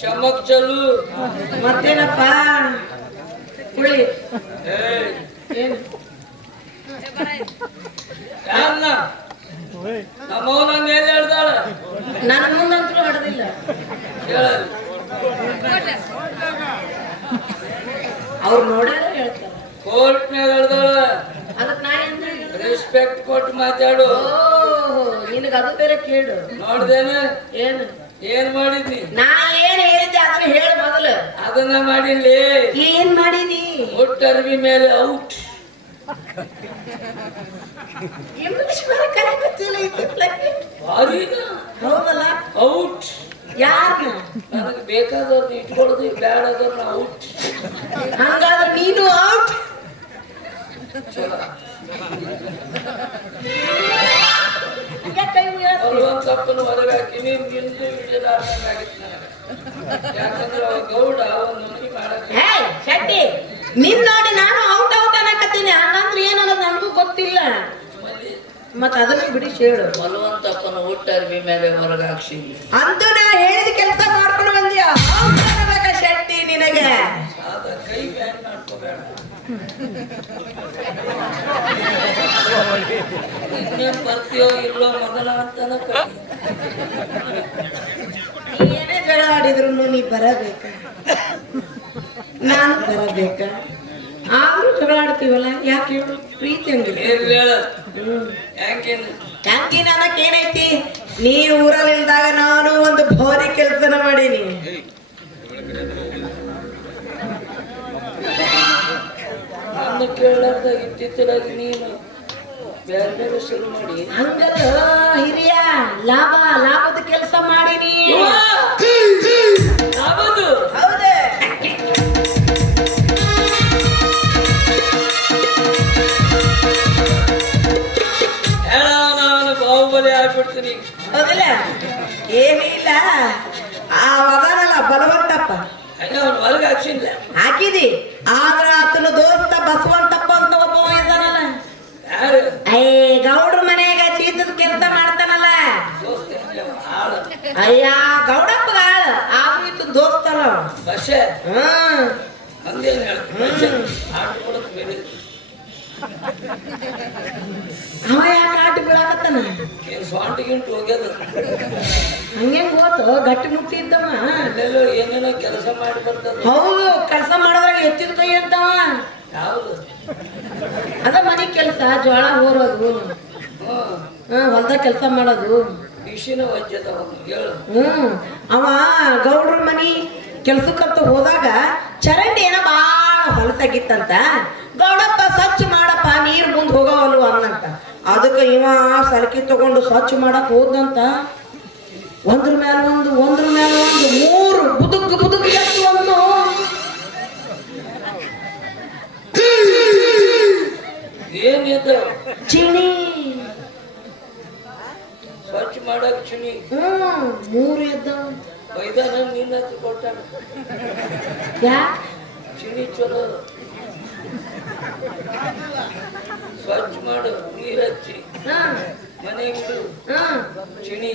ಚಮಕ್ ಚಲು ಮತ್ತೇನಪ್ಪ ಕುಳಿ ಏನು ಯಾರನ್ನ ನಮ್ಮವನ ಮೇಲೆ ಹಿಡ್ದಾಳ ನನ್ನ ಮುಂದಂತೂ ಹೊಡೆದಿಲ್ಲ ಹೇಳ ಅವ್ರು ನೋಡ್ಯಾರ ಹೇಳ್ತಾರ ಕೋರ್ಟ್ನಾಗ ಹಿಡ್ದಾಳ ಅದಕ್ಕೆ ನಾ ಏನ್ ರೆಸ್ಪೆಕ್ಟ್ ಕೊಟ್ಟು ಮಾತಾಡು ನಿನಗ ಅದು ಬೇರೆ ಕೇಳು ನೋಡ್ದೇನ ಏನು ಏನ್ ಮಾಡಿದ್ನಿ ನಾ ಏನ್ ಹೇಳಿದ್ದೆ ಅದನ್ನ ಹೇಳ ಮೊದಲು ಅದನ್ನ ಮಾಡಿಲ್ಲಿ ಏನ್ ಮಾಡಿದಿ ಒಟ್ಟರ್ವಿ ಮೇಲೆ ಔಟ್ ಇಂಗ್ಲಿಷ್ ಬೇರೆ ಕರೆಕ್ಟಿಲ್ಲ ಹೌದಲ್ಲ ಔಟ್ ಯಾರನ್ನ ನನಗೆ ಬೇಕಾದವ್ರನ್ನ ಇಟ್ಕೊಳ್ಳೋದು ಬೇಡದವ್ರನ್ನ ಔಟ್ ಹಂಗಾದ್ರೆ ನೀನು ಔಟ್ ಚಲೋ ಕೈ ಮುಗಿಯೋದು. ಒಂದ್ ತಪ್ಪನ್ನು ಹೊರಗೆ ಹಾಕಿ ನೀನ್ ನಿಂದು ಹಿಡಿದಾಗಿತ್ತು ನನಗೆ ಯಾಕಂದ್ರೆ ಅವ ಗೌಡ ಒಂದು ಮನೆ ಮಾಡಕ್ಕೆ ಹೇ ಶೆಟ್ಟಿ ನಿನ್ ನೋಡಿ ನಾನು ಔಟ್ ಔಟ್ ಅನ್ನಕತ್ತೀನಿ ಹಂಗಂದ್ರೆ ಏನನ್ನೋದು ನನಗೂ ಗೊತ್ತಿಲ್ಲ ಮತ್ತ ಅದನ್ನ ಬಿಡಿ ಹೇಳು ಬಲವಂತಪ್ಪನ ಒಟ್ಟರ್ವಿ ಮೇಲೆ ಹೊರಗೆ ಹಾಕ್ಸಿ ಅಂತೂ ನಾ ಹೇಳಿದ ಕೆಲಸ ಮಾಡ್ಕೊಂಡು ಬಂದ್ಯ ಶೆಟ್ಟಿ ನಿನಗೆ ಅದ ಕೈ ಬ್ಯಾನ್ ಮಾಡ್ಕೋಬೇಡ ಇನ್ನೇನ್ ಬರ್ತೀಯೋ ಇಲ್ಲೋ ಮೊದಲ ಅಂತಾನ ಏನೇ ಜಗಳ ಆಡಿದ್ರು ನೀ ಬರಬೇಕ ನಾನು ಬರಬೇಕ ಆದ್ರೂ ಜಗಳ ಆಡ್ತೀವಲ್ಲ ಯಾಕೆ ಹೇಳು ಪ್ರೀತಿ ಹಂಗಿಲ್ಲ ಯಾಕೆ ನನಗೆ ಏನೈತಿ ನೀ ಊರಲ್ಲಿ ಇಲ್ದಾಗ ನಾನು ಒಂದು ಭಾರಿ ಕೆಲಸನ ಮಾಡೀನಿ ನನ್ನ ಕೇಳಾರ್ದ ಇತ್ತಿತ್ತಲಾಗಿ ನೀನು ಬೇರೆ ಬೇರೆ ಶುರು ಮಾಡಿ ಹಂಗಲ್ಲ ಹಿರಿಯ ಲಾಭದ ಕೆಲಸ ಮಾಡೀನಿ ಹೌದು ಹೌದೇ ಹೇಳ ನಾನು ಬಾಹುಬಲಿ ಆಗ್ಬಿಡ್ತೀನಿ ಹೌದಲ್ಲ ಏನಿಲ್ಲ ಆ ಅದಾನಲ್ಲ ಬಲವಂತಪ್ಪ ಅಯ್ಯೋ ಅವ್ನು ಹೊರಗೆ ಹಾಕ್ಸಿಲ್ಲ ಹಾಕಿದಿ ಆದ್ರ ಆತನ ದೋಸ್ತ ಬಸವಂತಪ್ಪ ಅಂತ ಒಬ್ಬ ಇದ್ದಾನಲ್ಲ ಯಾರು ಗೌಡ್ರ ಮನೆಯಾಗ ಚೀತದ ಕೆಲಸ ಮಾಡ್ತಾನಲ್ಲ ದೋಸ್ತ ಆಳ ಅಯ್ಯ ಗೌಡಪ್ಪ ಆದ್ರೂ ಇತ್ತು ದೋಸ್ತಲ್ಲ ಬಸ್ಸೆ ಹ್ಮ್ ಹಂಗೇನು ಹೇಳ್ತೀನಿ ಆಟು ಕೊಡೋದು ಬೇರೆ ಅವ ಯಾಕೆ ಆಟ ಬೀಳಾಕತ್ತಾನ ಸ್ವಾಂಟ್ ಗಿಂಟು ಹೋಗ್ಯದ ಹಂಗೇನ್ ಹೋತು ಗಟ್ಟಿ ಮುಟ್ಟಿ ಇದ್ದವ ಅಲ್ಲೆಲ್ಲೋ ಏನೇನೋ ಕೆಲಸ ಮಾಡಿ ಬರ್ತದ ಹೌದು ಕೆಲಸ ಮಾಡೋದ್ರಾಗ ಎತ್ತಿದ ಕೈ ಅಂತವ ಯಾವುದು ಅದ ಮನೆ ಕೆಲಸ ಜೋಳ ಹೋರೋದು ಹೊಲ್ದಾಗ ಕೆಲಸ ಮಾಡೋದು ಬಿಸಿನ ವಜ್ಜದವನು ಹೇಳು ಅವ ಗೌಡ್ರ ಮನಿ ಕೆಲ್ಸಕ್ಕಂತ ಹೋದಾಗ ಚರಂಡಿ ಏನೋ ಬಾಳ ಹೊಲಸಾಗಿತ್ತಂತ ಗೌಡಪ್ಪ ಸ್ವಚ್ಛ ಮಾಡಪ್ಪ ನೀರ್ ಮುಂದ್ ಹೋಗವಲ್ವ ಅನ್ನಂತ ಅದಕ್ಕೆ ಇವ ಸಲಕಿ ತಗೊಂಡು ಸ್ವಚ್ಛ ಮಾಡಕ್ ಹೋದಂತ ಒಂದ್ರ ಮೇಲೆ ಒಂದು 3 ಬುದುಕ್ ಎತ್ತು ಒಂದು ಏನಿದೆ ಚಿಣಿ ಸ್ವಚ್ಛ ಮಾಡಕ್ ಚಿಣಿ 3 ಎದ್ದ ಬೈದಾನ ನಿನ್ನ ಹತ್ರ ಕೊಟ್ಟಾನ ಯಾ ಚಿಣಿ ಚಲೋ ಸ್ವಚ್ಛ ಮಾಡು ನೀರ್ ಹಚ್ಚಿ ಮನೆಗಿಡು ಚಿಣಿ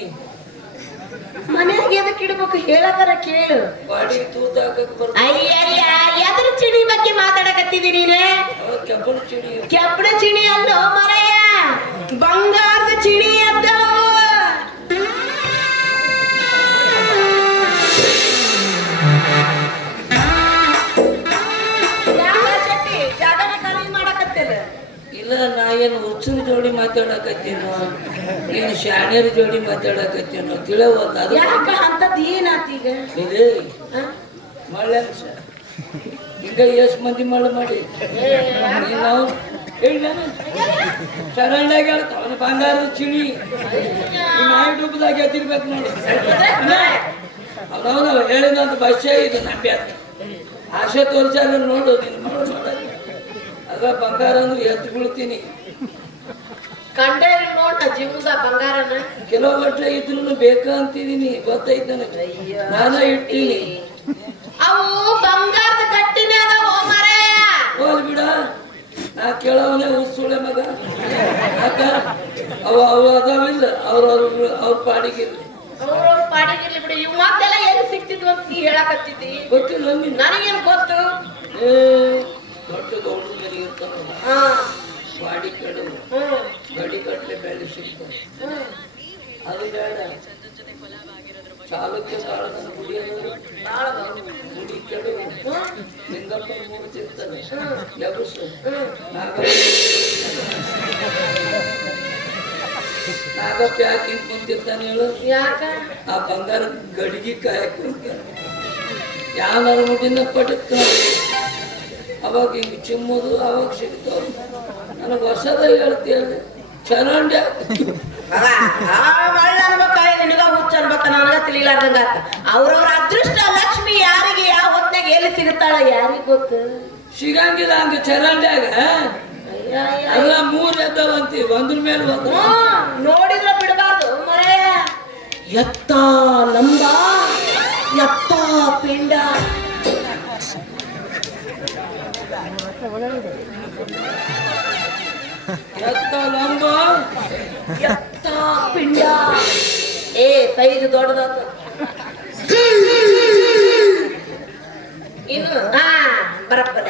ಮನ್ಯಾಗ ಎದಕ್ ಇಡ್ಬೇಕು ಹೇಳದರ ಕೇಳು ಬಾಡಿ ತೂತ ಹಾಕಕ್ ಬರ್ತ ಅಯ್ಯಯ್ಯ ಎದ್ರ ಚಿಣಿ ಬಗ್ಗೆ ಮಾತಾಡಕತ್ತಿದಿ ನೀನೆ ಕೆಬ್ಬಣ ಚಿಣಿ ಕೆಬ್ಬಣ ಚಿಣಿ ಅಲ್ಲೋ ಮರಯ್ಯ ಬಂಗಾರದ ಚಿಣಿ ಅದ್ದವು ಜಾಗನ ಖಾಲಿ ಮಾಡಕತ್ತಿಲ್ಲ ಇಲ್ಲ ನಾ ಏನು ಹುಚ್ಚರ ಜೋಡಿ ಮಾತಾಡಕತ್ತೇನೋ ಏನು ಶಾಣ್ಯರ ಜೋಡಿ ಮಾತಾಡಕತ್ತೇನೋ ತಿಳಿವಲ್ಲ ಅದು ಯಾಕ ಅಂತದ್ ಏನಾತೀಗ ಇದೆ ಮಳೆ ಈಗ ಎಷ್ಟು ಮಂದಿ ಮಳೆ ಮಾಡಿ ನಾವು ಹೇಳ ಚರಂಡಾಗ ಹೇಳ್ತಾವ ಬಂಗಾರದ ಚಿಣಿ ನಾಯಿ ಡೂಬದಾಗ ಎದ್ದಿರ್ಬೇಕು ನೋಡಿ ಅವನವನು ಹೇಳಿದಂತ ಭಾಷೆ ಇದು ನಂಬ್ಯಾರ ಆಸೆ ತೋರಿಸಾಗ ನೋಡು ನೀನು ಮಾಡು ಮಾಡೋದು ಅದ ಬಂಗಾರ ಅಂದ್ರೆ ಎದ್ದು ಬೀಳ್ತೀನಿ ಕಂಡೇ ನೋಡ ಜೀವದ ಬಂಗಾರನ ಕೆಲವು ವರ್ಷ ಇದ್ರು ಬೇಕಂತಿದೀನಿ ಗೊತ್ತೈತ ನಾನ ಇಟ್ಟೀನಿ ಅವು ಬಂಗಾರದ ಗಟ್ಟಿನೇ ಅದಾವ ಮಾರಾಯ ಹೋಲ್ ಬಿಡ ನಾ ಕೇಳವನೇ ಉಸುಳೆ ಮಗ ಅಕ್ಕ ಅವ ಅದಾವಿಲ್ಲ ಅವ್ರ ಪಾಡಿಗಿರ್ಲಿ ಅವ್ರವ್ರ ಪಾಡಿಗಿರ್ಲಿ ಬಿಡಿ. ಇವ್ ಮತ್ತೆಲ್ಲ ಎಲ್ಲಿ ಸಿಕ್ತಿದ್ವು ಅಂತ ನೀ ಹೇಳಕತ್ತಿದ್ದಿ. ಗೊತ್ತಿಲ್ಲ ನೀನು. ನನಗೇನು ಗೊತ್ತು. ದೊಡ್ಡ ಗೌಡ್ರ ಮನೆ ಇರ್ತಾವ, ಬಾಡಿ ಕೆಡು ಗಡಿ ಕಟ್ಲೆ ಬೆಳೆ ಸಿಗ್ತವೆ. ಅದು ಬೇಡ. ಚಾಲುಕ್ಯ ಕಾಳದ ಗುಡಿ ಗುಡಿ ಕೆಡು ಲಿಂಗಪ್ಪನ ಮೂರ್ತಿ ಇರ್ತಾನೆ, ಎಬಸು ನಾಗಪ್ಪ ಯಾಕೆ ಹಿಂಗ್ ಕುಂತಿರ್ತಾನೆ ಹೇಳು? ಯಾಕ? ಆ ಬಂಗಾರ ಗಡಿಗೆ ಕಾಯಕ್ ಯಾರ ಮುಟ್ಟಿನ ಪಟಕ್ ಅವಾಗ ಹಿಂಗ್ ಚಿಮ್ಮುದು ಅವಾಗ ಸಿಗ್ತಾವ. ನನಗೆ ಹೊಸದ ಹೇಳ್ತೀಯ ಚರಂಡ್ಯ ನಿನಗ ಹುಚ್ಚ ಅನ್ಬೇಕ, ನನಗ ತಿಳಿಲಾರ್ದಂಗ. ಅವ್ರವ್ರ ಅದೃಷ್ಟ ಲಕ್ಷ್ಮಿ ಯಾರಿಗೆ ಯಾವ ಹೊತ್ನಾಗ ಎಲ್ಲಿ ಸಿಗುತ್ತಾಳ ಯಾರಿಗ ಗೊತ್ತು. ಸಿಗಂಗಿಲ್ಲ ಹಂಗ ಚರಂಡ್ಯಾಗ. ಅಲ್ಲ 3 ಎದ್ದವಂತಿ, ಒಂದ್ರ ಮೇಲೆ ಒಂದು. ನೋಡಿದ್ರ ಬಿಡಬಾರ್ದು ಮರೆ. ಎತ್ತ ಲಂಬ ಎತ್ತ ಪಿಂಡ. ಎತ್ತ ಲಂಬ ಎತ್ತ ಪಿಂಡ. ಸೈಜ್ ದೊಡ್ಡದಾತ. ಇನ್ನು ಬರಪ್ಪದ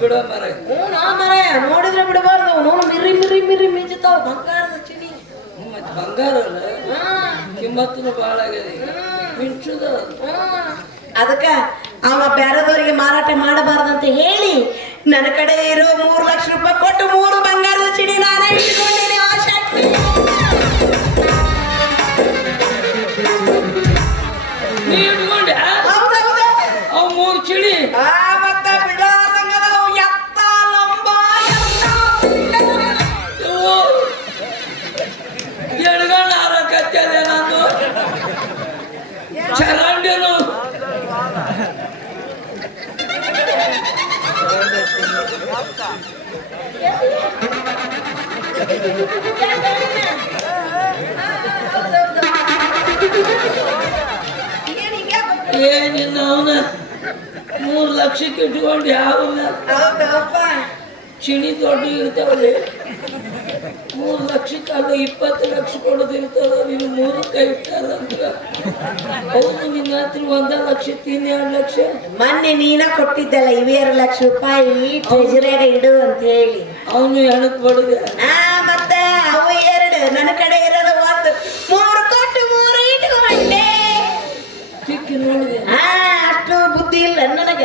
ಬಿಡ ಮರ. ಮರೆ ನೋಡಿದ್ರೆ ಬಿಡಬಾರ್ದು. ನೋಡು ಮಿರಿ ಮಿರಿ ಮಿರಿ ಮಿಂಜುತ್ತಾವ ಬಂಗಾರದ ಚಿನಿ. ಬಂಗಾರ ಕಿಮ್ಮತ್ತನು ಬಾಳ ಆಗ್ಯದ, ಮಿಂಚುದ. ಅದಕ್ಕ ಅವ ಬ್ಯಾರದವರಿಗೆ ಮಾರಾಟ ಮಾಡಬಾರ್ದಂತ ಹೇಳಿ ನನ್ನ ಕಡೆ ಇರೋ 3 ಲಕ್ಷ ರೂಪಾಯಿ ಕೊಟ್ಟು 3 ಬಂಗಾರದ ಚಿಡಿ ನಾನೇ ಇಟ್ಕೊಂಡಿನಿ. ನೀ ಇಟ್ಕೊಂಡೆ? ಹೌದೌದು. ಅವ್ 3 ಚಿಡಿ ಮತ್ತ ಬಿಡಾರ್ದಂಗದ ಎತ್ತ ಲಂಬ ಎಡಗಣ್ಣ ಆರಕತ್ತಲೆ ನಾನು ಚರಂಡಿನು. ಏನಿಲ್ಲ ಅವನ 3 ಲಕ್ಷಕ್ಕೆ ಇಟ್ಕೊಂಡು ಯಾವನ್ನ ಚಿಣಿ ದೊಡ್ಡ ಇರ್ತಾವಲ್ಲಿ. 3 ಲಕ್ಷಕ್ಕಲ್ಲ 20 ಲಕ್ಷ ಕೊಡೋದು ಇರ್ತಾವ. ನೀನು 3 ಕೈ ಇಟ್ಟಾರಂದ್ರ ಹೌದು. ನಿನ್ನ ಹತ್ರ 1 ಲಕ್ಷ 2 ಲಕ್ಷ ಮೊನ್ನೆ ನೀನ ಕೊಟ್ಟಿದ್ದಲ್ಲ 2 ಲಕ್ಷ ರೂಪಾಯಿ ಟ್ರೆಜರಿಯಾಗ ಇಡು ಅಂತ ಹೇಳಿ. ಅವನು ಹೆಣಕ್ ಬಡದೆ. ಮತ್ತೆ ಅವು 2 ನನ್ನ ಕಡೆ ಇರೋದು 1. 3 ಕೊಟ್ಟು 3 ಇಟ್ಕೊಂಡೆ. ತಿಕ್ಕಿ ನೋಡಿದೆ. ಅಷ್ಟು ಬುದ್ಧಿ ಇಲ್ಲ ನನಗ.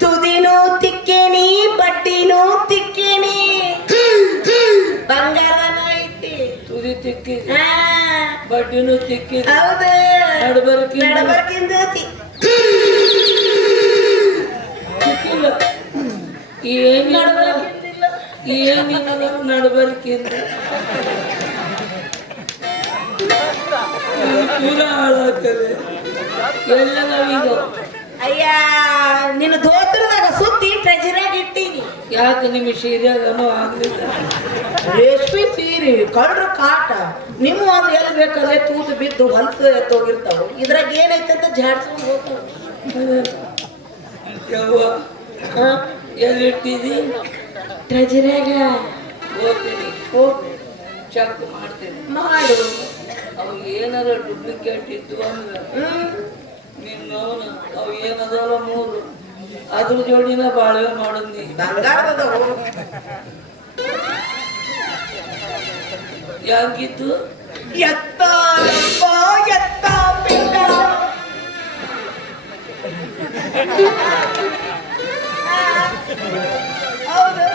ತುದಿನೂ ತಿಕ್ಕೇನಿ ಬಡ್ಡಿನೂ ತಿಕ್ಕೇನಿ. ಬಂಗಾರನ ಐತಿ. ತುದಿ ತಿಕ್ಕಿ ಬಡ್ಡಿನೂ ತಿಕ್ಕಿ. ಹೌದು. ನಡಬರ್ಕಿಂದ ತಿಕ್ಕಿಲ್ಲ. ಏನಿಲ್ಲ ನಡಬರ್ಕಿಂದ ಪೂರ ಹಾಳಾಗ್ತದೆ. ಎಲ್ಲ ನಾವೀಗ ಅಯ್ಯ ನಿನ್ನ ದೋತ್ರದಾಗ ಸುತ್ತಿ ಟ್ರೆಜರಿಯಾಗ ಇಟ್ಟೀನಿ. ಯಾಕೆ ನಿಮ್ಮ ಸೀರೆಯಾಗನೂ ಆಗ್ಲಿಲ್ಲ? ರೇಷ್ಮೆ ಸೀರೆ ಕಳ್ರ ಕಾಟ ನಿಮ್ಮ ಒಂದು ಎಲ್ಲಿ ಬೇಕಲ್ಲೇ ತೂತು ಬಿದ್ದು ಹೊಲಸು ಎತ್ತೋಗಿರ್ತಾವ. ಇದ್ರಾಗ ಏನೈತೆ ಅಂತ ಜಾಡ್ಸ್ಕೊಂಡು ಹೋಗ್ತಾವ. ಯವ್ವ ಎಲ್ಲಿಟ್ಟಿದಿ? ಟ್ರೆಜರಿಯಾಗ. ಹೋಗ್ತೀನಿ, ಹೋಗಿ ಚೆಕ್ ಮಾಡ್ತೀನಿ. ಮಾಡು. ಅವು ಏನಾರ ಡೂಪ್ಲಿಕೇಟ್ ಇದ್ದು ಅಂದ್ರೆ ನಿನ್ನವನ ಅವು ಏನದಲ್ಲ 3 ಅದ್ರ ಜೋಡಿನ ಬಾಳ್ವೆ ಮಾಡೋದು ನೀ. ಬಂಗಾರದವು ಯಾಕಿತ್ತು? ಎತ್ತ ಎತ್ತ ಪಿಂಡ. ಹೌದು.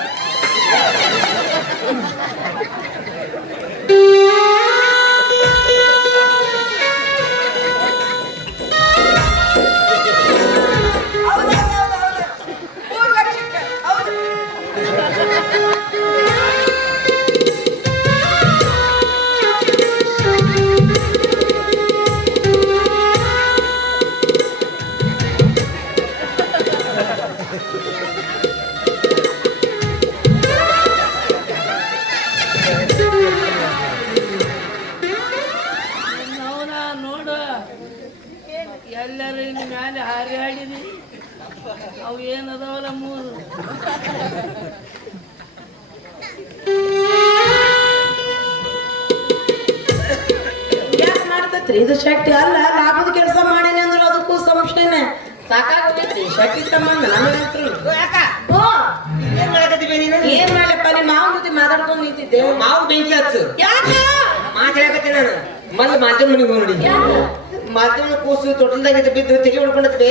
ಎಲ್ಲರೂ ಇನ್ನು ಮ್ಯಾಲೆ ಹಾರಾಡಿದಿ ಅವು ಏನದಾವಲ್ಲ ಮೂರು ಯಾಕೆ ಮಾಡ್ತೈತ್ರಿ ಇದು ಶಕ್ತಿ ಅಲ್ಲ ಲಾಭದ ಕೆಲಸ ಮಾಡೇನಿ ಅಂದ್ರೆ ಅದಕ್ಕೂ ಸಂಶಯನೆ ಸಾಕಾಗೋಗೈತ್ರಿ ಶಕ್ತಿ ಸಂಬಂಧ ನನಗಂತೂ ಯಾಕ ಓ ಏನ್ ಮಾಡಕತ್ತೀವಿ ನೀನು ಏನ್ ಮಾಡ್ಲಪ್ಪ ನಿಮ್ಮ ಮಾವ ಜೊತೆ ಮಾತಾಡ್ಕೊಂಡು ನಿಂತಿದ್ದೆ ಮಾವು ಬೆಂಕಿ ಹಚ್ಚು ಯಾಕ ಮಾತಾಡಕತ್ತೀನಿ ನಾನು ಮೊದ್ಲು ಮಾಧ್ಯಮ ಮನೆಗೆ ನೋಡಿ ಮಾಧ್ಯಮ ಕೂಸು ತೊಟಲ್ದಾಗ ಬಿದ್ದು ತೆಗಿ ಹೊಡ್ಕೊಂಡತ್ವೆ